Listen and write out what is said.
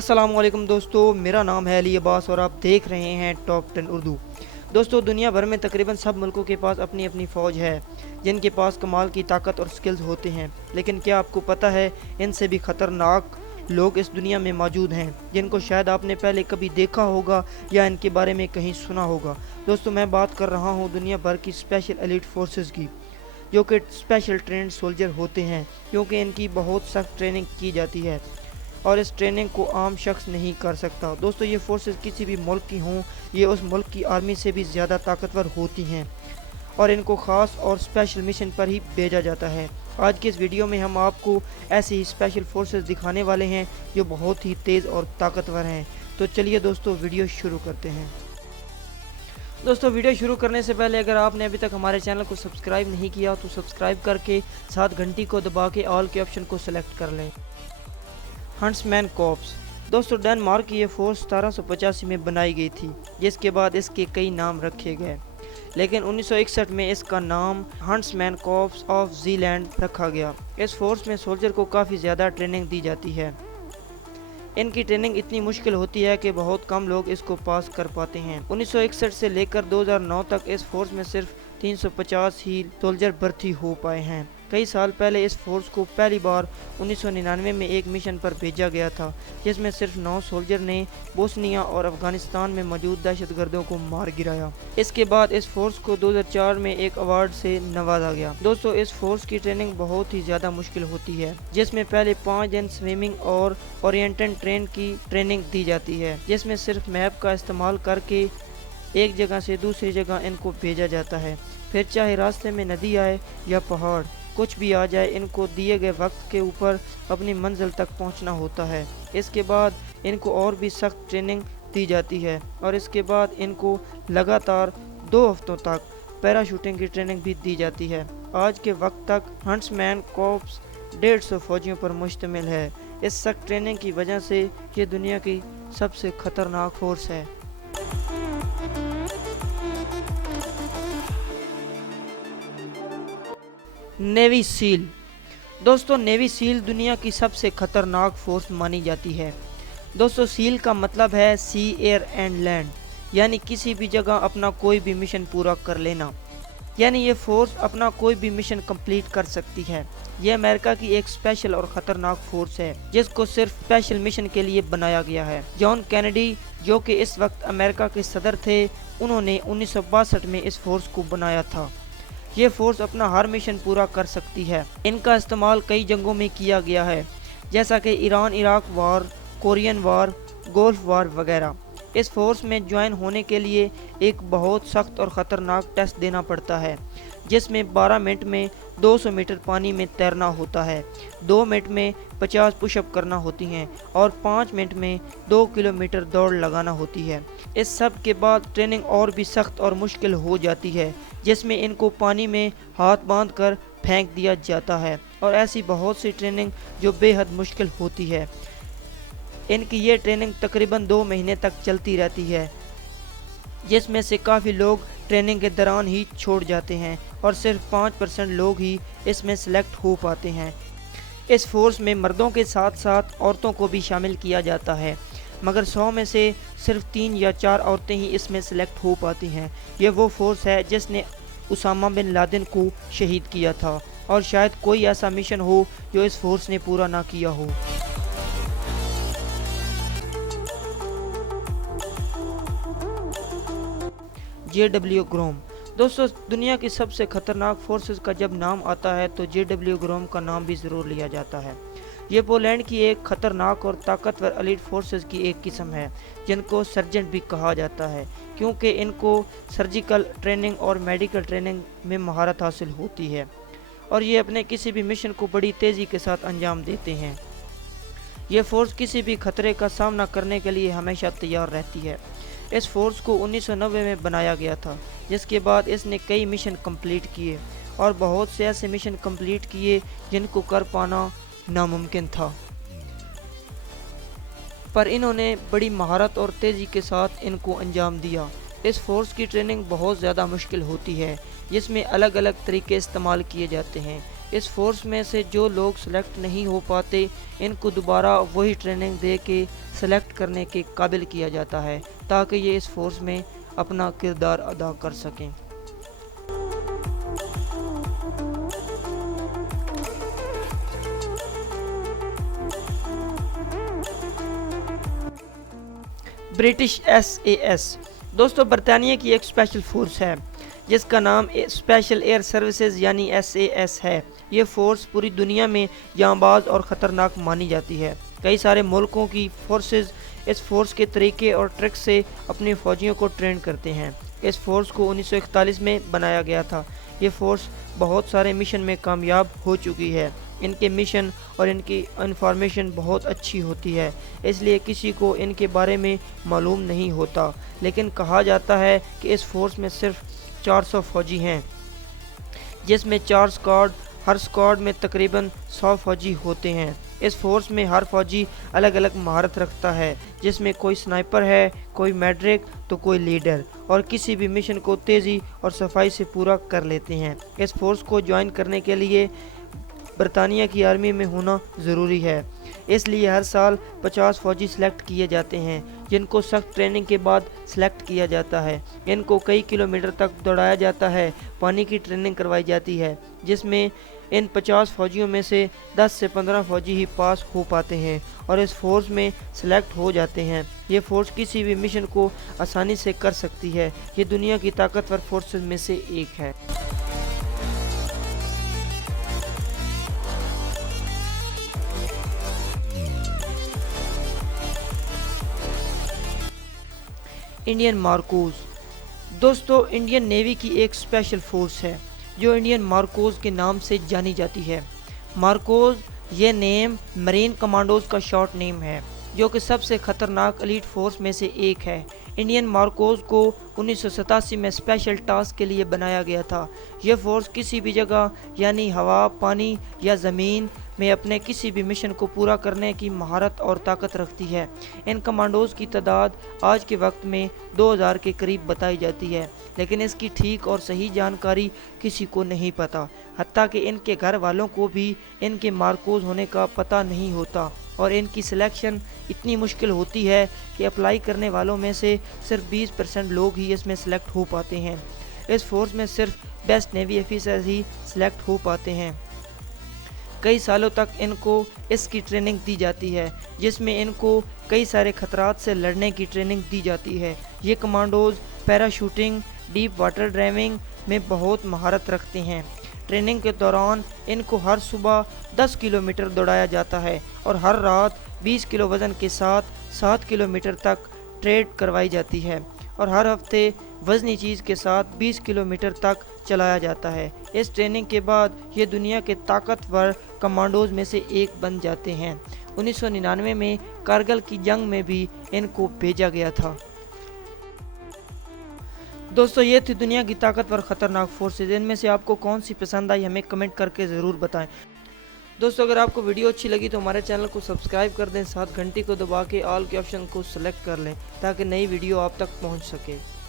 अस्सलाम वालेकुम दोस्तों, मेरा नाम है अली अब्बास और आप देख रहे हैं टॉप 10 उर्दू। दोस्तों, दुनिया भर में तकरीबन सब मुल्कों के पास अपनी अपनी फ़ौज है जिनके पास कमाल की ताकत और स्किल्स होते हैं। लेकिन क्या आपको पता है इनसे भी ख़तरनाक लोग इस दुनिया में मौजूद हैं जिनको शायद आपने पहले कभी देखा होगा या इनके बारे में कहीं सुना होगा। दोस्तों, मैं बात कर रहा हूँ दुनिया भर की स्पेशल एलिट फोर्सेस की, जो कि स्पेशल ट्रेंड सोल्जर होते हैं क्योंकि इनकी बहुत सख्त ट्रेनिंग की जाती है और इस ट्रेनिंग को आम शख्स नहीं कर सकता। दोस्तों, ये फोर्सेस किसी भी मुल्क की हों, ये उस मुल्क की आर्मी से भी ज़्यादा ताकतवर होती हैं और इनको ख़ास और स्पेशल मिशन पर ही भेजा जाता है। आज के इस वीडियो में हम आपको ऐसे ही स्पेशल फोर्सेस दिखाने वाले हैं जो बहुत ही तेज़ और ताकतवर हैं। तो चलिए दोस्तों, वीडियो शुरू करते हैं। दोस्तों, वीडियो शुरू करने से पहले अगर आपने अभी तक हमारे चैनल को सब्सक्राइब नहीं किया तो सब्सक्राइब करके साथ घंटी को दबा के ऑल के ऑप्शन को सिलेक्ट कर लें। Huntsman corps. दोस्तों, डेनमार्क की ये फोर्स 1785 में बनाई गई थी, जिसके बाद इसके कई नाम रखे गए, लेकिन 1961 में इसका नाम हंट्समैन कॉर्प्स ऑफ ज़ीलैंड रखा गया। इस फोर्स में सोल्जर को काफ़ी ज़्यादा ट्रेनिंग दी जाती है। इनकी ट्रेनिंग इतनी मुश्किल होती है कि बहुत कम लोग इसको पास कर पाते हैं। 1961 से लेकर 2009 तक इस फोर्स में सिर्फ 350 ही सोल्जर भर्ती हो पाए हैं। कई साल पहले इस फोर्स को पहली बार 1999 में एक मिशन पर भेजा गया था, जिसमें सिर्फ 9 सोल्जर ने बोस्निया और अफगानिस्तान में मौजूद दहशतगर्दों को मार गिराया। इसके बाद इस फोर्स को 2004 में एक अवार्ड से नवाजा गया। दोस्तों, इस फोर्स की ट्रेनिंग बहुत ही ज़्यादा मुश्किल होती है, जिसमें पहले 5 दिन स्विमिंग और ओरिएंटल ट्रेन की ट्रेनिंग दी जाती है, जिसमें सिर्फ मैप का इस्तेमाल करके एक जगह से दूसरी जगह इनको भेजा जाता है। फिर चाहे रास्ते में नदी आए या पहाड़, कुछ भी आ जाए, इनको दिए गए वक्त के ऊपर अपनी मंजिल तक पहुंचना होता है। इसके बाद इनको और भी सख्त ट्रेनिंग दी जाती है और इसके बाद इनको लगातार 2 हफ्तों तक पैराशूटिंग की ट्रेनिंग भी दी जाती है। आज के वक्त तक हंट्समैन कॉर्प्स 150 फौजियों पर मुश्तमिल है। इस सख्त ट्रेनिंग की वजह से ये दुनिया की सबसे खतरनाक फोर्स है। Navy seal. दोस्तों, नेवी सील दुनिया की सबसे खतरनाक फोर्स मानी जाती है। दोस्तों, सील का मतलब है सी, एयर एंड लैंड, यानी किसी भी जगह अपना कोई भी मिशन पूरा कर लेना। यानी ये फोर्स अपना कोई भी मिशन कंप्लीट कर सकती है। ये अमेरिका की एक स्पेशल और ख़तरनाक फोर्स है जिसको सिर्फ स्पेशल मिशन के लिए बनाया गया है। जॉन कैनेडी, जो कि इस वक्त अमेरिका के सदर थे, उन्होंने 1962 में इस फोर्स को बनाया था। ये फोर्स अपना हर मिशन पूरा कर सकती है। इनका इस्तेमाल कई जंगों में किया गया है, जैसा कि ईरान इराक वार, कोरियन वार, गोल्फ वार वगैरह। इस फोर्स में ज्वाइन होने के लिए एक बहुत सख्त और ख़तरनाक टेस्ट देना पड़ता है, जिसमें 12 मिनट में 200 मीटर पानी में तैरना होता है, 2 मिनट में 50 पुशअप करना होती हैं और 5 मिनट में 2 किलोमीटर दौड़ लगाना होती है। इस सब के बाद ट्रेनिंग और भी सख्त और मुश्किल हो जाती है, जिसमें इनको पानी में हाथ बांध कर फेंक दिया जाता है और ऐसी बहुत सी ट्रेनिंग जो बेहद मुश्किल होती है। इनकी ये ट्रेनिंग तकरीबन 2 महीने तक चलती रहती है, जिसमें से काफ़ी लोग ट्रेनिंग के दौरान ही छोड़ जाते हैं और सिर्फ 5% लोग ही इसमें सेलेक्ट हो पाते हैं। इस फोर्स में मर्दों के साथ साथ औरतों को भी शामिल किया जाता है, मगर 100 में से सिर्फ 3 या 4 औरतें ही इसमें सेलेक्ट हो पाती हैं। ये वो फोर्स है जिसने उसामा बिन लादेन को शहीद किया था और शायद कोई ऐसा मिशन हो जो इस फोर्स ने पूरा ना किया हो। JW ग्रोम। दोस्तों, दुनिया की सबसे खतरनाक फोर्सेस का जब नाम आता है तो JW ग्रोम का नाम भी ज़रूर लिया जाता है। ये पोलैंड की एक खतरनाक और ताकतवर एलीट फोर्सेस की एक किस्म है, जिनको सर्जेंट भी कहा जाता है, क्योंकि इनको सर्जिकल ट्रेनिंग और मेडिकल ट्रेनिंग में महारत हासिल होती है और ये अपने किसी भी मिशन को बड़ी तेज़ी के साथ अंजाम देते हैं। ये फोर्स किसी भी खतरे का सामना करने के लिए हमेशा तैयार रहती है। इस फोर्स को 1990 में बनाया गया था, जिसके बाद इसने कई मिशन कंप्लीट किए और बहुत से ऐसे मिशन कंप्लीट किए जिनको कर पाना नामुमकिन था, पर इन्होंने बड़ी महारत और तेज़ी के साथ इनको अंजाम दिया। इस फोर्स की ट्रेनिंग बहुत ज़्यादा मुश्किल होती है, जिसमें अलग अलग तरीके इस्तेमाल किए जाते हैं। इस फोर्स में से जो लोग सेलेक्ट नहीं हो पाते, इनको दोबारा वही ट्रेनिंग दे के सेलेक्ट करने के काबिल किया जाता है ताकि ये इस फोर्स में अपना किरदार अदा कर सकें। ब्रिटिश SAS दोस्तों बरतानिया की एक स्पेशल फोर्स है जिसका नाम स्पेशल एयर सर्विसेज यानी SAS है। ये फोर्स पूरी दुनिया में जांबाज और ख़तरनाक मानी जाती है। कई सारे मुल्कों की फोर्सेस इस फोर्स के तरीके और ट्रिक से अपने फ़ौजियों को ट्रेन करते हैं। इस फोर्स को 1941 में बनाया गया था। ये फोर्स बहुत सारे मिशन में कामयाब हो चुकी है। इनके मिशन और इनकी इंफॉर्मेशन बहुत अच्छी होती है, इसलिए किसी को इनके बारे में मालूम नहीं होता। लेकिन कहा जाता है कि इस फोर्स में सिर्फ 400 फ़ौजी हैं, जिसमें 4 स्क्वाड, हर स्क्वाड में तकरीबन 100 फ़ौजी होते हैं। इस फोर्स में हर फ़ौजी अलग अलग महारत रखता है, जिसमें कोई स्नाइपर है, कोई मैड्रिक तो कोई लीडर, और किसी भी मिशन को तेज़ी और सफाई से पूरा कर लेते हैं। इस फोर्स को ज्वाइन करने के लिए बरतानिया की आर्मी में होना ज़रूरी है, इसलिए हर साल 50 फ़ौजी सेलेक्ट किए जाते हैं, जिनको सख्त ट्रेनिंग के बाद सेलेक्ट किया जाता है। इनको कई किलोमीटर तक दौड़ाया जाता है, पानी की ट्रेनिंग करवाई जाती है, जिसमें इन 50 फ़ौजियों में से 10 से 15 फ़ौजी ही पास हो पाते हैं और इस फोर्स में सेलेक्ट हो जाते हैं। ये फोर्स किसी भी मिशन को आसानी से कर सकती है। ये दुनिया की ताकतवर फोर्सेस में से एक है। इंडियन मार्कोस दोस्तों इंडियन नेवी की एक स्पेशल फोर्स है जो इंडियन मार्कोस के नाम से जानी जाती है। मार्कोस ये नेम मरीन कमांडोज का शॉर्ट नेम है, जो कि सबसे खतरनाक एलीट फोर्स में से एक है। इंडियन मार्कोस को 1987 में स्पेशल टास्क के लिए बनाया गया था। यह फोर्स किसी भी जगह यानी हवा, पानी या ज़मीन में अपने किसी भी मिशन को पूरा करने की महारत और ताकत रखती है। इन कमांडोज की तादाद आज के वक्त में 2000 के करीब बताई जाती है, लेकिन इसकी ठीक और सही जानकारी किसी को नहीं पता। हत्ता कि इनके घर वालों को भी इनके मार्कोस होने का पता नहीं होता और इनकी सिलेक्शन इतनी मुश्किल होती है कि अप्लाई करने वालों में से सिर्फ 20% लोग ही इसमें सेलेक्ट हो पाते हैं। इस फोर्स में सिर्फ बेस्ट नेवी ऑफिसर्स ही सिलेक्ट हो पाते हैं। कई सालों तक इनको इसकी ट्रेनिंग दी जाती है, जिसमें इनको कई सारे खतरात से लड़ने की ट्रेनिंग दी जाती है। ये commandos parachuting, deep water driving में बहुत महारत रखते हैं। ट्रेनिंग के दौरान इनको हर सुबह 10 किलोमीटर दौड़ाया जाता है और हर रात 20 किलो वज़न के साथ 7 किलोमीटर तक ट्रेड करवाई जाती है और हर हफ्ते वज़नी चीज़ के साथ 20 किलोमीटर तक चलाया जाता है। इस ट्रेनिंग के बाद ये दुनिया के ताकतवर कमांडोज में से एक बन जाते हैं। 1999 में कारगिल की जंग में भी इनको भेजा गया था। दोस्तों ये थी दुनिया की ताकतवर खतरनाक फोर्सेज। इनमें से आपको कौन सी पसंद आई हमें कमेंट करके ज़रूर बताएं। दोस्तों अगर आपको वीडियो अच्छी लगी तो हमारे चैनल को सब्सक्राइब कर दें, साथ घंटी को दबा के ऑल के ऑप्शन को सेलेक्ट कर लें ताकि नई वीडियो आप तक पहुंच सके।